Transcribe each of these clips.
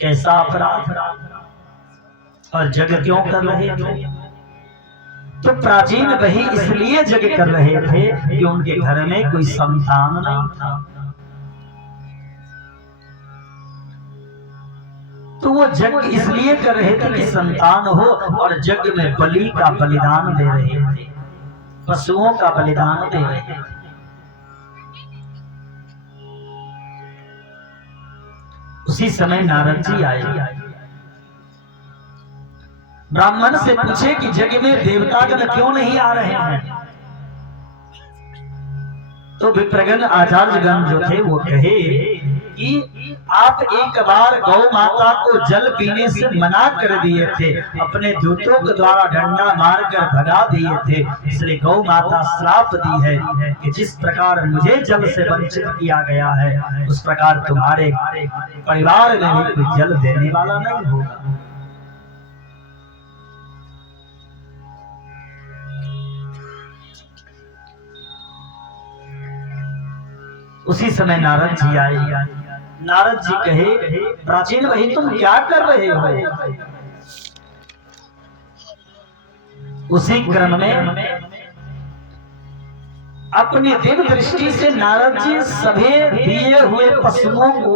कैसा अपराध और जग क्यों कर रहे थे? तो प्राचीन वही इसलिए जग कर रहे थे कि उनके घर में कोई संतान नहीं था। तो वो जग इसलिए कर रहे थे कि संतान हो, और जग में बलि का बलिदान दे रहे थे, पशुओं का बलिदान दे रहे थे। उसी समय नारद जी आए, ब्राह्मण से पूछे कि जग में देवतागण क्यों नहीं आ रहे हैं? तो विप्रगण आचार्यगण जो थे वो कहे कि आप एक बार गौ माता को जल पीने से मना कर दिए थे, अपने दूतों के द्वारा डंडा मारकर भगा दिए थे, इसलिए गौ माता श्राप दी है कि जिस प्रकार मुझे जल से वंचित किया गया है उस प्रकार तुम्हारे परिवार में भी कोई जल देने वाला नहीं होगा। उसी समय नारद जी आए। नारद जी कहे, प्राचीन वही तुम क्या कर रहे हो? उसी क्रम में अपनी दिव्य दृष्टि से नारद जी सभी दिए हुए पशुओं को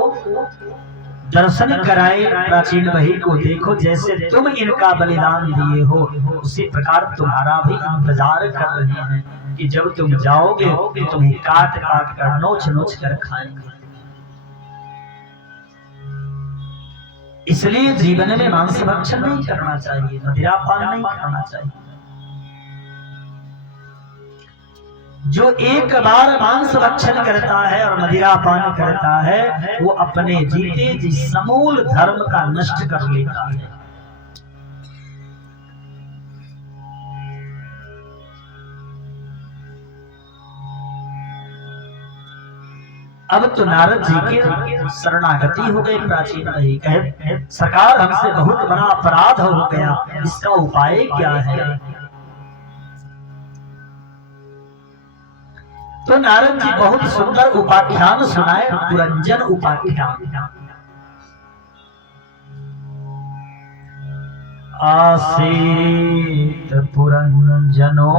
दर्शन कराए। प्राचीन वही को देखो, जैसे तुम इनका बलिदान दिए हो उसी प्रकार तुम्हारा भी इंतजार कर रहे हैं कि जब तुम जाओगे तो तुम्हें काट काट कर नोच नोच कर खाएंगे। इसलिए जीवन में मांस भक्षण नहीं करना चाहिए, मदिरापान नहीं करना चाहिए। जो एक बार मांस भक्षण करता है और मदिरापान करता है वो अपने जीते जी समूल धर्म का नष्ट कर लेता है। अब तो नारद जी के शरणागति हो गए। प्राचीन वही कहे, सरकार हमसे बहुत बड़ा अपराध हो गया, इसका उपाय क्या है? तो नारद जी बहुत सुंदर उपाख्यान सुनाए, पुरंजन उपाख्यान। आसीत पुरंजनो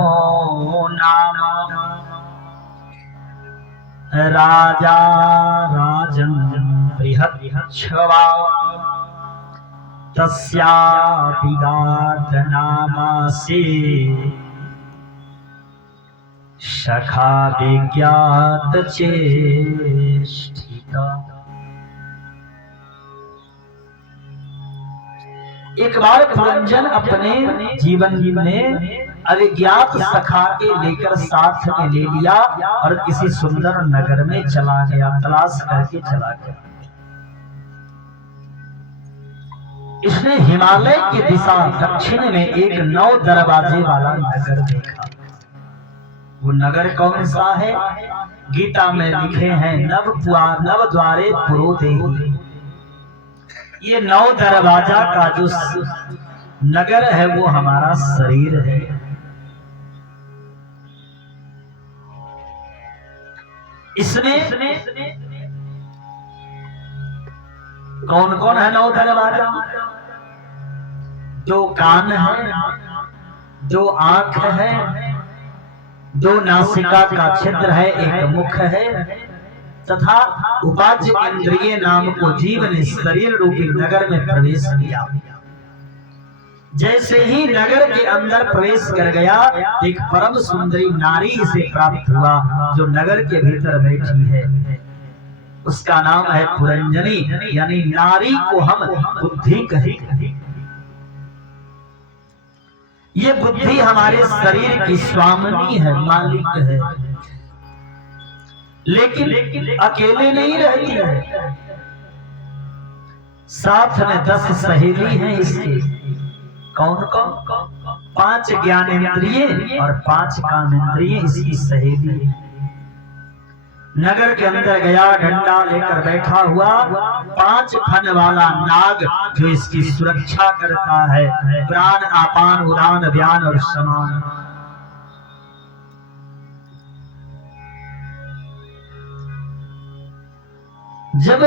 नाम राजा राजन बृहच्छवा तस्यापि गात्र नामासी सखा विज्ञात चेष्टिता। एक बार पुरंजन अपने जीवन में अविज्ञात सखा के लेकर साथ में ले लिया और किसी सुंदर नगर में चला गया, तलाश करके चला गया। इसने हिमालय की दिशा दक्षिण में एक 9 दरवाजे वाला नगर देखा। वो नगर कौन सा है? गीता में लिखे हैं नव द्वारे पुरोदेहि। ये 9 दरवाजा का जो नगर है वो हमारा शरीर है। इसमें कौन कौन है 9 दरवाजा? 2 कान है, 2 आंख है, 2 नासिका का छिद्र है, 1 मुख है, तथा उपाज्य इंद्रिय नाम को जीव ने शरीर रूपी नगर में प्रवेश किया। जैसे ही नगर के अंदर प्रवेश कर गया, एक परम सुंदरी नारी इसे प्राप्त हुआ जो नगर के भीतर बैठी है। उसका नाम है पुरंजनी, यानी नारी को हम बुद्धि कहें। ये बुद्धि हमारे शरीर की स्वामिनी है, मालिक है, लेकिन अकेले नहीं रहती है, साथ में 10 सहेली हैं इसकी। कौन कौन? 5 ज्ञानेंद्रिय और 5 कामेंद्रिय इसकी सहेली है। नगर के अंदर गया, डंडा लेकर बैठा हुआ 5 फन वाला नाग जो इसकी सुरक्षा करता है, प्राण आपान उदान व्यान और समान। जब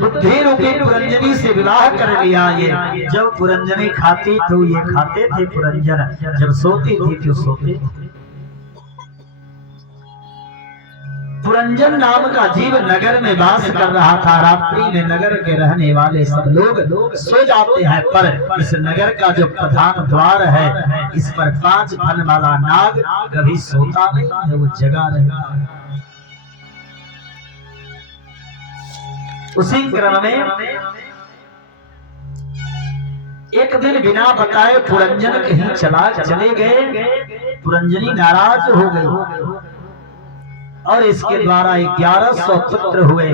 बुद्धि रूपी पुरंजनी से विवाह कर लिया, ये जब पुरंजनी खाती तो ये खाते थे पुरंजन, जब सोती थी तो सोते थे। पुरंजन नाम का जीव नगर में वास कर रहा था। रात्रि में नगर के रहने वाले सब लोग सो जाते हैं, पर इस नगर का जो प्रधान द्वार है, इस पर 5 फन वाला नाग कभी सोता नहीं है, वो जगा रहता है। उसी क्रम में एक दिन बिना बताए पुरंजन कहीं चले गए। पुरंजनी नाराज हो गई और इसके द्वारा 1100 पुत्र हुए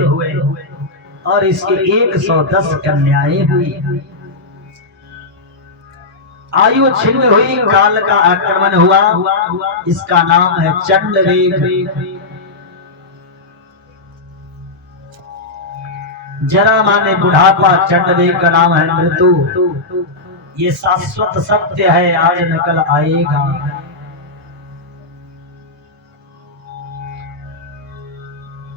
और इसके 110 कन्याएं हुई। आयु छिन्न हुई, काल का आक्रमण हुआ। इसका नाम है चंडवेग। जरा माने बुढ़ापा, चंडवेग का नाम है मृत्यु। ये शाश्वत सत्य है, आज न कल आएगा।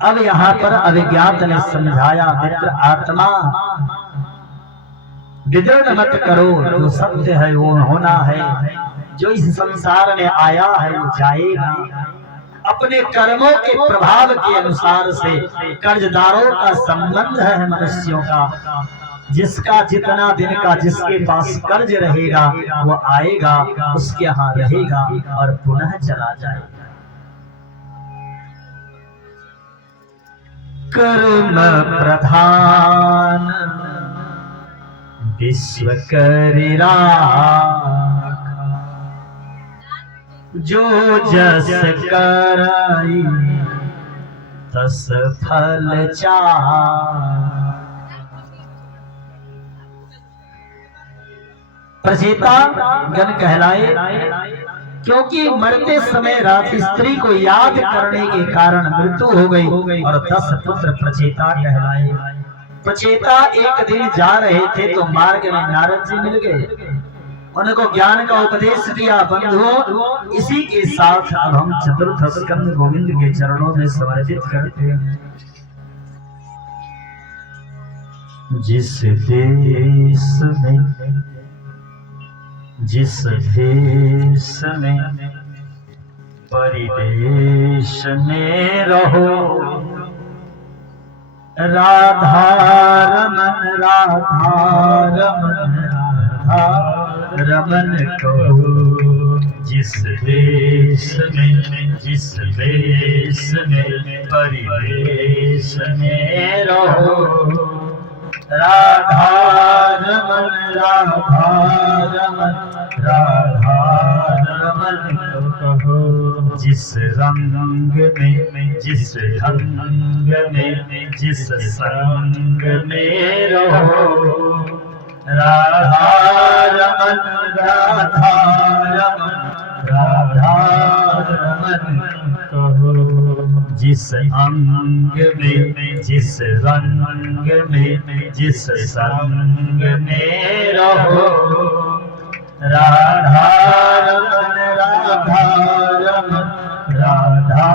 अब यहाँ पर अभिज्ञात ने समझाया, मित्र आत्मा विदृढ़ मत करो, जो सत्य है वो होना है, जो इस संसार में आया है वो जाएगा। अपने कर्मों के प्रभाव के अनुसार से कर्जदारों का संबंध है मनुष्यों का। जिसका जितना दिन का जिसके पास कर्ज रहेगा वो आएगा, उसके यहाँ रहेगा और पुनः चला जाएगा। कर्म प्रधान विश्व करि राख, जो जस कराई तस फल चाख। प्रचेता गण कहलाए, क्योंकि मरते समय रात स्त्री को याद करने के कारण मृत्यु हो गई और 10 पुत्र प्रचेता कहलाए। प्रचेता एक दिन जा रहे थे तो मार्ग में नारद जी मिल गए, उनको ज्ञान का उपदेश किया। बंधुओं, इसी के साथ अब हम चतुर्थ स्कंद गोविंद के चरणों में समर्पित करते हैं। जिस देश में जिस भेष में परिदेश में रहो, राधा रमन राधा रमन राधा रमन कहो। जिस देश में जिस भेष में परिदेश में रहो, राधा रमन राधा रमन राधा रमन कहो। जिस रंग में जिस ढंग में जिस संग में रहो, राधा रमन राधा रमन राधा रमन कहो। जिस अंग में जिस रंग में जिस संग में रहो, राधा रमन राधा रमन राधा